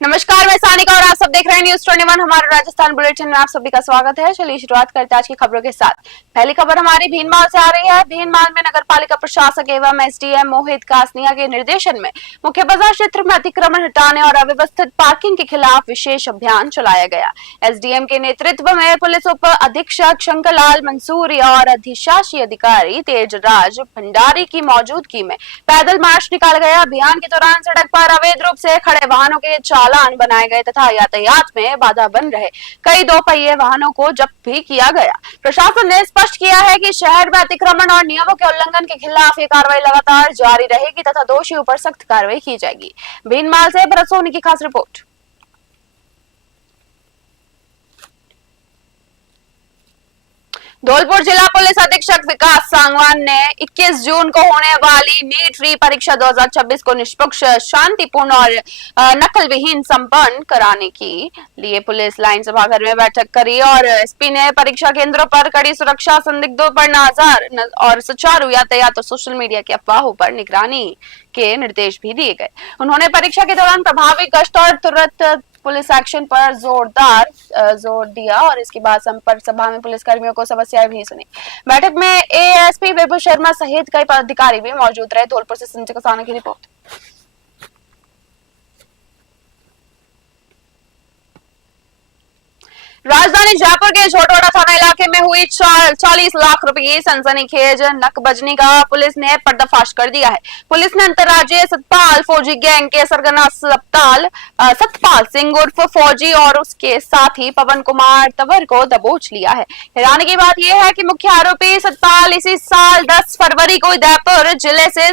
नमस्कार, मैं सानिका और आप सब देख रहे हैं न्यूज 21 हमारे राजस्थान बुलेटिन में आप सभी का स्वागत है। चलिए शुरुआत करते हैं आज की खबरों के साथ। पहली खबर हमारी भीनमाल से आ रही है। भीनमाल में नगर पालिका प्रशासक एवं एसडीएम मोहित कासनिया के निर्देशन में मुख्य बाजार क्षेत्र में अतिक्रमण हटाने और अव्यवस्थित पार्किंग के खिलाफ विशेष अभियान चलाया गया। एसडीएम के नेतृत्व में पुलिस उप अधीक्षक शंकरलाल मंसूरी और अधिशासी अधिकारी तेजराज भंडारी की मौजूदगी में पैदल मार्च निकाला गया। अभियान के दौरान सड़क पर अवैध रूप से खड़े वाहनों के चालान बनाए गए तथा यातायात में बाधा बन रहे कई दो पहिए वाहनों को जब्त भी किया गया। प्रशासन ने स्पष्ट किया है कि शहर में अतिक्रमण और नियमों के उल्लंघन के खिलाफ ये कार्रवाई लगातार जारी रहेगी तथा दोषियों पर सख्त कार्रवाई की जाएगी। भीनमाल से भरत सोनी की खास रिपोर्ट। धौलपुर जिला पुलिस अधीक्षक विकास सांगवान ने 21 जून को होने वाली नीट री परीक्षा 2026 को निष्पक्ष, शांतिपूर्ण और नकल विहीन संपन्न कराने के लिए पुलिस लाइन सभागार में बैठक करी और एसपी ने परीक्षा केंद्रों पर कड़ी सुरक्षा, संदिग्धों पर नजर और सुचारू यातायात और सोशल मीडिया की अफवाहों पर निगरानी के निर्देश भी दिए गए। उन्होंने परीक्षा के दौरान प्रभावी गश्त और तुरंत पुलिस एक्शन पर जोर दिया और इसके बाद संपर्क सभा में पुलिस कर्मियों को समस्याएं भी सुनी। बैठक में एएसपी विभू शर्मा सहित कई पदाधिकारी भी मौजूद रहे। धौलपुर से संजय कसाना की रिपोर्ट। राजधानी जयपुर के झोटवाड़ा थाना इलाके में हुई 40 लाख रुपए की सनसनीखेज नकबजनी का पुलिस ने पर्दाफाश कर दिया है। पुलिस ने अंतर्राज्यीय सतपाल फौजी गैंग के सरगना सतपाल सिंह उर्फ फौजी और उसके साथी पवन कुमार तंवर को दबोच लिया है। हैरानी की बात यह है कि मुख्य आरोपी सतपाल इसी साल 10 फरवरी को उदयपुर जिले से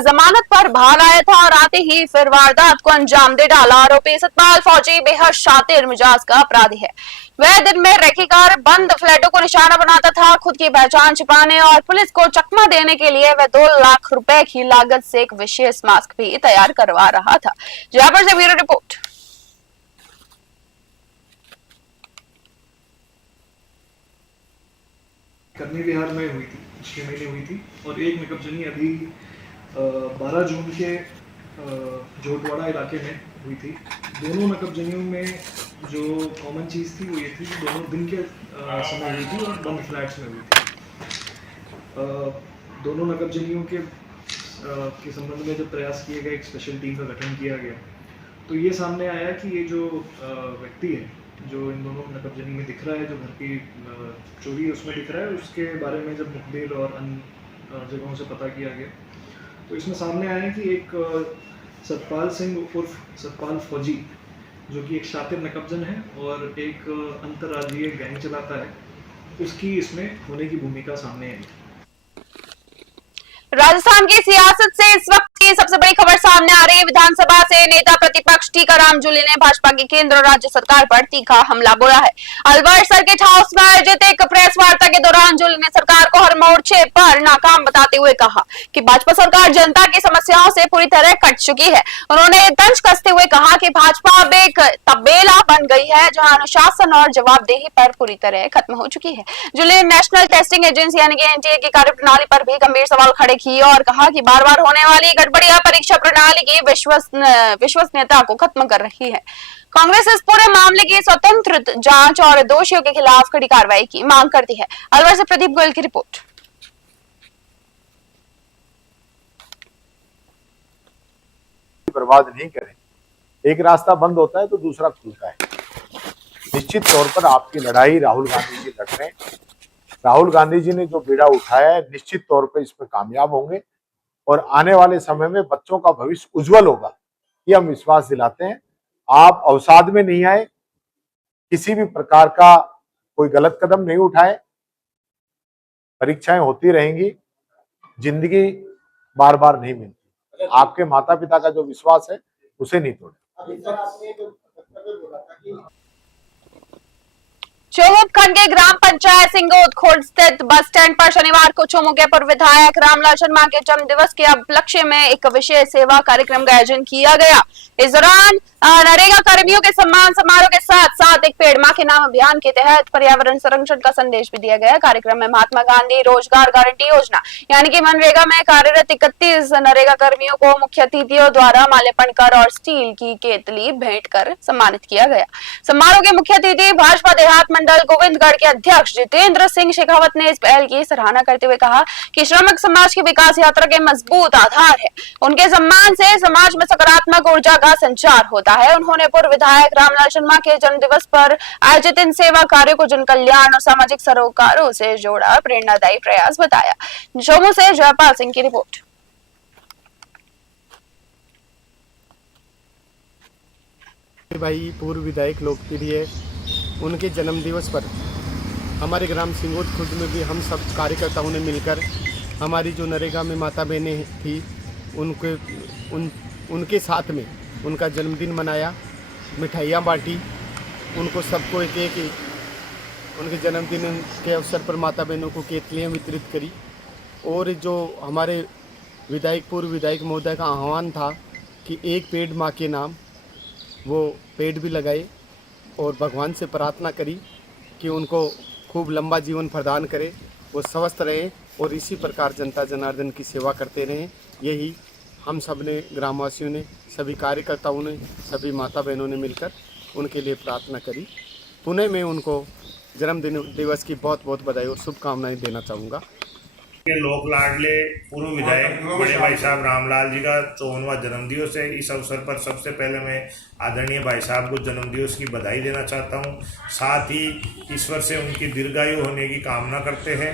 जमानत पर भाग आया था और आते ही फिर वारदात को अंजाम दे डाला। आरोपी सतपाल फौजी बेहद शातिर मिजाज का अपराधी है। वह दिन में रेखीकार बंद फ्लैटों को निशाना बनाता था। खुद की पहचान छिपाने और पुलिस को चकमा देने के लिए वह 2 लाख रुपए की लागत से एक विशेष मास्क भी तैयार करवा रहा था। जयपुर से ब्यूरो रिपोर्ट। करनी बिहार में हुई थी, 6 महीने हुई थी और एक नकबजनी अभी 12 जून के झोटवाड़ा इलाके में हुई थी। दोनों नकबजनियों में जो कॉमन चीज़ थी वो ये थी कि दोनों दिन के समय हुई थी और बंद फ्लैट्स में हुई थी। दोनों नकबजनियों के संबंध में जब प्रयास किए गए, एक स्पेशल टीम का गठन किया गया, तो ये सामने आया कि ये जो व्यक्ति है जो इन दोनों नकबजनी में दिख रहा है, जो घर की चोरी है उसमें दिख रहा है, उसके बारे में जब मुखबिर और अन्य जगहों से पता किया गया तो इसमें सामने आया कि एक सतपाल सिंह उर्फ सतपाल फौजी जो कि एक शातिर नकबजन है और एक अंतर्राज्यीय गैंग चलाता है, उसकी इसमें होने की भूमिका सामने आई। राजस्थान की सियासत से इस वक्त की सबसे बड़ी खबर सामने आ रही है। विधानसभा से नेता प्रतिपक्ष टीकाराम जूली ने भाजपा की केंद्र और राज्य सरकार पर तीखा हमला बोला है। अलवर सर्किट हाउस में आयोजित एक प्रेस वार्ता के दौरान जूली ने सरकार को हर मोर्चे पर नाकाम बताते हुए कहा कि भाजपा सरकार जनता की समस्याओं से पूरी तरह कट चुकी है। उन्होंने तंज कसते हुए कहा कि भाजपा अब एक तबेला बन गई है जहां अनुशासन और जवाबदेही पर पूरी तरह खत्म हो चुकी है। जूली ने नेशनल टेस्टिंग एजेंसी यानी कि एनटीए की कार्यप्रणाली पर भी गंभीर सवाल खड़े की और कहा कि बार बार होने वाली गड़बड़ियां परीक्षा प्रणाली की विश्वसनीयता को खत्म कर रही है। कांग्रेस इस पूरे मामले की स्वतंत्र जांच और दोषियों के खिलाफ कड़ी कार्रवाई की मांग करती है। अलवर से प्रदीप गोयल की रिपोर्ट। बर्बाद नहीं करें। एक रास्ता बंद होता है तो दूसरा खुलता है। निश्चित तौर पर आपकी लड़ाई राहुल गांधी जी लड़ रहे हैं। राहुल गांधी जी ने जो बीड़ा उठाया है, निश्चित तौर पर इसमें कामयाब होंगे और आने वाले समय में बच्चों का भविष्य उज्जवल होगा, ये हम विश्वास दिलाते हैं। आप अवसाद में नहीं आए, किसी भी प्रकार का कोई गलत कदम नहीं उठाए। परीक्षाएं होती रहेंगी, जिंदगी बार बार नहीं मिलती। आपके माता पिता का जो विश्वास है उसे नहीं तोड़े। चोमू उपखंड के ग्राम पंचायत सिंगोद खोड़ स्थित बस स्टैंड पर शनिवार को चोमू के पूर्व विधायक रामलाल शर्मा के जन्म दिवस के उपलक्ष्य में एक विशेष सेवा कार्यक्रम का आयोजन किया गया। इस दौरान नरेगा कर्मियों के सम्मान समारोह के साथ साथ एक पेड़ मां के नाम अभियान के तहत पर्यावरण संरक्षण का संदेश भी दिया गया। कार्यक्रम में महात्मा गांधी रोजगार गारंटी योजना यानी कि मनरेगा में कार्यरत 31 नरेगा कर्मियों को मुख्य अतिथियों द्वारा माल्यार्पण कर और स्टील की केतली भेंट कर सम्मानित किया गया। समारोह के मुख्य अतिथि भाजपा देहात मंडल गोविंदगढ़ के अध्यक्ष जितेंद्र सिंह शेखावत ने इस पहल की सराहना करते हुए कहा कि श्रमिक समाज की विकास यात्रा के मजबूत आधार है। उनके सम्मान से समाज में सकारात्मक ऊर्जा का संचार होता है। उन्होंने पूर्व विधायक रामलाल शर्मा के जन्म दिवस पर आयोजित इन सेवा कार्यों को जन कल्याण और सामाजिक सरोकारों से जोड़ा प्रेरणादायी प्रयास बताया। चोमू से जयपाल सिंह की रिपोर्ट। भाई पूर्व विधायक लोकप्रिय उनके जन्म दिवस पर हमारे ग्राम सिंगोद खुर्द में भी हम सब कार्यकर्ताओं ने मिलकर हमारी जो नरेगा में माता बहनें थी उनके साथ में उनका जन्मदिन मनाया, मिठाइयाँ बांटी, उनको सबको एक उनके जन्मदिन के अवसर पर माता बहनों को केतलियाँ वितरित करी। और जो हमारे पूर्व विधायक महोदय का आह्वान था कि एक पेड़ माँ के नाम, वो पेड़ भी लगाए और भगवान से प्रार्थना करी कि उनको खूब लंबा जीवन प्रदान करे, वो स्वस्थ रहे और इसी प्रकार जनता जनार्दन की सेवा करते रहें। यही हम सब ने, ग्रामवासियों ने, सभी कार्यकर्ताओं ने, सभी माता बहनों ने मिलकर उनके लिए प्रार्थना करी। पुणे में उनको जन्मदिन दिवस की बहुत बहुत बधाई और शुभकामनाएं देना चाहूँगा। के लोक लाडले पूर्व विधायक बड़े भाई साहब रामलाल जी का 54वां जन्मदिवस है। इस अवसर पर सबसे पहले मैं आदरणीय भाई साहब को जन्मदिवस की बधाई देना चाहता हूं। साथ ही ईश्वर से उनकी दीर्घायु होने की कामना करते हैं।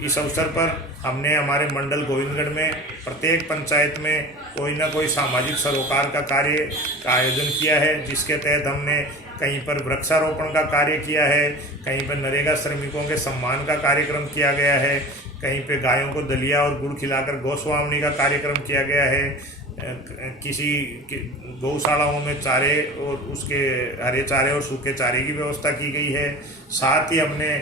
इस अवसर पर हमने हमारे मंडल गोविंदगढ़ में प्रत्येक पंचायत में कोई ना कोई सामाजिक सरोकार का कार्य का आयोजन किया है, जिसके तहत हमने कहीं पर वृक्षारोपण का कार्य किया है, कहीं पर नरेगा श्रमिकों के सम्मान का कार्यक्रम किया गया है, कहीं पे गायों को दलिया और गुड़ खिलाकर गौस्वामी का कार्यक्रम किया गया है, किसी गौशालाओं में चारे और उसके हरे चारे और सूखे चारे की व्यवस्था की गई है। साथ ही हमने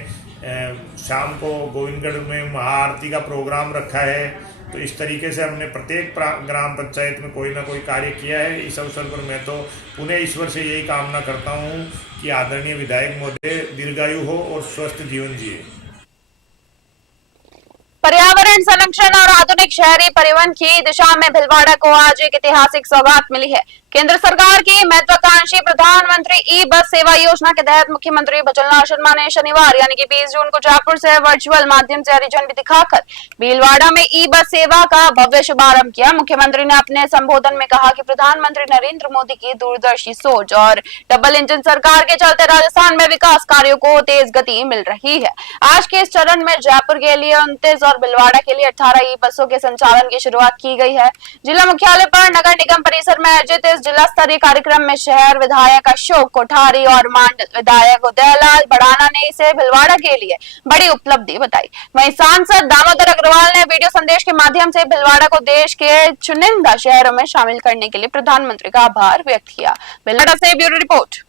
शाम को गोविंदगढ़ में महाआरती का प्रोग्राम रखा है। तो इस तरीके से हमने प्रत्येक ग्राम पंचायत में कोई ना कोई कार्य किया है। इस अवसर पर मैं तो पुनः ईश्वर से यही कामना करता हूँ कि आदरणीय विधायक महोदय दीर्घायु हो और स्वस्थ जीवन जिए। पर्यावरण संरक्षण और आधुनिक शहरी परिवहन की दिशा में भीलवाड़ा को आज एक ऐतिहासिक सौगात मिली है। केंद्र सरकार की महत्वाकांक्षी प्रधानमंत्री ई बस सेवा योजना के तहत मुख्यमंत्री भजनलाल शर्मा ने शनिवार यानी कि 20 जून को जयपुर से वर्चुअल माध्यम से हरी झंडी दिखाकर भीलवाड़ा में ई बस सेवा का भव्य शुभारंभ किया। मुख्यमंत्री ने अपने संबोधन में कहा कि प्रधानमंत्री नरेंद्र मोदी की दूरदर्शी सोच और डबल इंजन सरकार के चलते राजस्थान में विकास कार्यों को तेज गति मिल रही है। आज के इस चरण में जयपुर के लिए 29 और भीलवाड़ा के लिए 18 ई बसों के संचालन की शुरुआत की गई है। जिला मुख्यालय पर नगर निगम परिसर में आयोजित जिला स्तरीय कार्यक्रम में शहर विधायक अशोक कोठारी और मांडल विधायक उदयलाल बड़ाना ने इसे भीलवाड़ा के लिए बड़ी उपलब्धि बताई। वहीं सांसद दामोदर अग्रवाल ने वीडियो संदेश के माध्यम से भीलवाड़ा को देश के चुनिंदा शहरों में शामिल करने के लिए प्रधानमंत्री का आभार व्यक्त किया। भीलवाड़ा से ब्यूरो रिपोर्ट।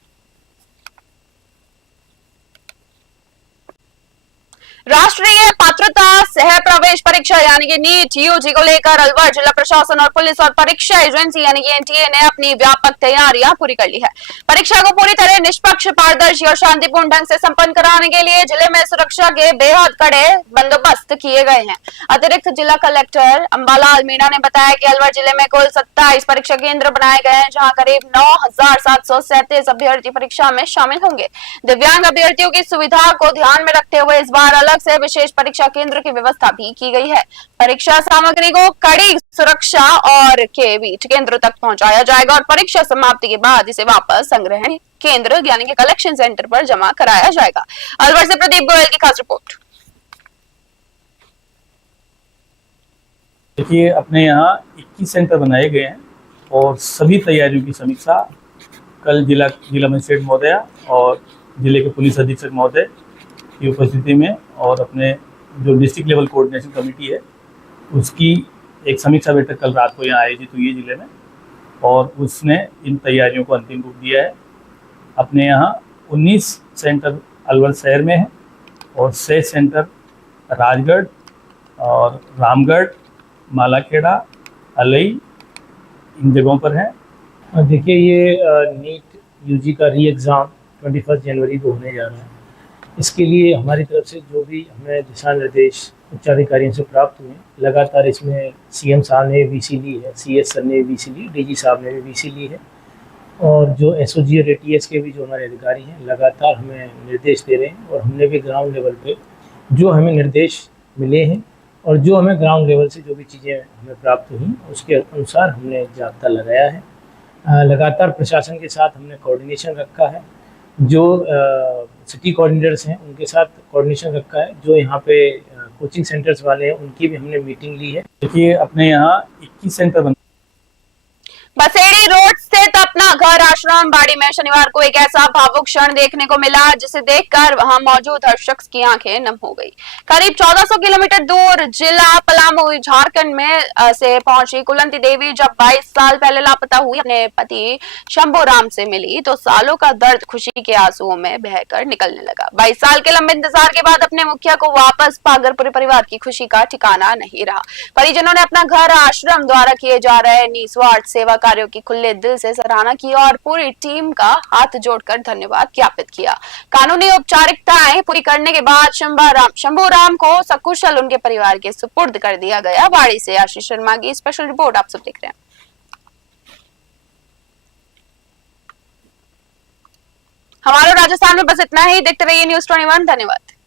राष्ट्रीय पात्रता सह प्रवेश परीक्षा यानी कि नीट यूजी को लेकर अलवर जिला प्रशासन और पुलिस और परीक्षा एजेंसी यानी कि एनटीए ने अपनी व्यापक तैयारियां पूरी कर ली है। परीक्षा को पूरी तरह निष्पक्ष, पारदर्शी और शांतिपूर्ण ढंग से संपन्न कराने के लिए जिले में सुरक्षा के बेहद कड़े बंदोबस्त किए गए हैं। अतिरिक्त जिला कलेक्टर अंबालाल मीणा ने बताया कि अलवर जिले में कुल 27 परीक्षा केंद्र बनाए गए हैं, जहाँ करीब 9,737 अभ्यर्थी परीक्षा में शामिल होंगे। दिव्यांग अभ्यर्थियों की सुविधा को ध्यान में रखते हुए इस बार अलग से विशेष परीक्षा केंद्र की व्यवस्था भी की गई है। परीक्षा सामग्री को कड़ी सुरक्षा और के बीच केंद्र तक पहुंचाया जाएगा और परीक्षा समाप्ति के बाद इसे वापस संग्रहण केंद्र यानी कि कलेक्शन सेंटर पर जमा कराया जाएगा। अलवर से प्रदीप गोयल की खास रिपोर्ट। देखिए, अपने यहाँ 21 सेंटर बनाए गए हैं और सभी तैयारियों की समीक्षा कल जिला मजिस्ट्रेट महोदय और जिले के पुलिस अधीक्षक महोदय की उपस्थिति में और अपने जो डिस्ट्रिक्ट लेवल कोऑर्डिनेशन कमेटी है उसकी एक समीक्षा बैठक कल रात को यहाँ आयोजित हुई है जिले में, और उसने इन तैयारियों को अंतिम रूप दिया है। अपने यहाँ 19 सेंटर अलवर शहर में है और 6 सेंटर राजगढ़ और रामगढ़, मालाखेड़ा, अलई इन जगहों पर हैं। देखिए ये नीट यूजी का री एग्ज़ाम 21 जनवरी को होने जा रहा है। इसके लिए हमारी तरफ से जो भी हमें दिशा निर्देश उच्चाधिकारियों से प्राप्त हुए, लगातार इसमें सीएम साहब ने वीसी ली है, सीएस सर ने वीसी ली, डीजी साहब ने भी वीसी ली है और जो एसओजी और एटीएस के भी जो हमारे अधिकारी हैं लगातार हमें निर्देश दे रहे हैं और हमने भी ग्राउंड लेवल पे जो हमें निर्देश मिले हैं और जो हमें ग्राउंड लेवल से जो भी चीज़ें हमें प्राप्त हुई उसके अनुसार हमने जाब्ता लगाया है। लगातार प्रशासन के साथ हमने कोऑर्डिनेशन रखा है, जो सिटी कोऑर्डिनेटर्स हैं उनके साथ कोऑर्डिनेशन रखा है, जो यहाँ पे कोचिंग सेंटर्स वाले हैं उनकी भी हमने मीटिंग ली है। देखिए अपने यहाँ 21 सेंटर बन बसेड़ी रोड स्थित अपना घर आश्रम बाड़ी में शनिवार को एक ऐसा भावुक क्षण देखने को मिला जिसे देखकर वहां मौजूद हर शख्स की आंखें नम हो गई। करीब 1400 किलोमीटर दूर जिला पलामू झारखंड में से पहुंची कुलंती देवी जब 22 साल पहले लापता हुई अपने पति शंभू राम से मिली तो सालों का दर्द खुशी के आंसुओं में बहकर निकलने लगा। 22 साल के लंबे इंतजार के बाद अपने मुखिया को वापस पाकर पूरे परिवार की खुशी का ठिकाना नहीं रहा। परिजनों ने अपना घर आश्रम द्वारा किए जा रहे निस्वार्थ सेवा कार्यों की खुले दिल से सराहना की और पूरी टीम का हाथ जोड़कर धन्यवाद ज्ञापित किया। कानूनी औपचारिकताएं पूरी करने के बाद शंभू राम को सकुशल उनके परिवार के सुपुर्द कर दिया गया। बाड़ी से आशीष शर्मा की स्पेशल रिपोर्ट आप सब देख रहे हैं। हमारे राजस्थान में बस इतना ही। देखते रहिए News 21। धन्यवाद।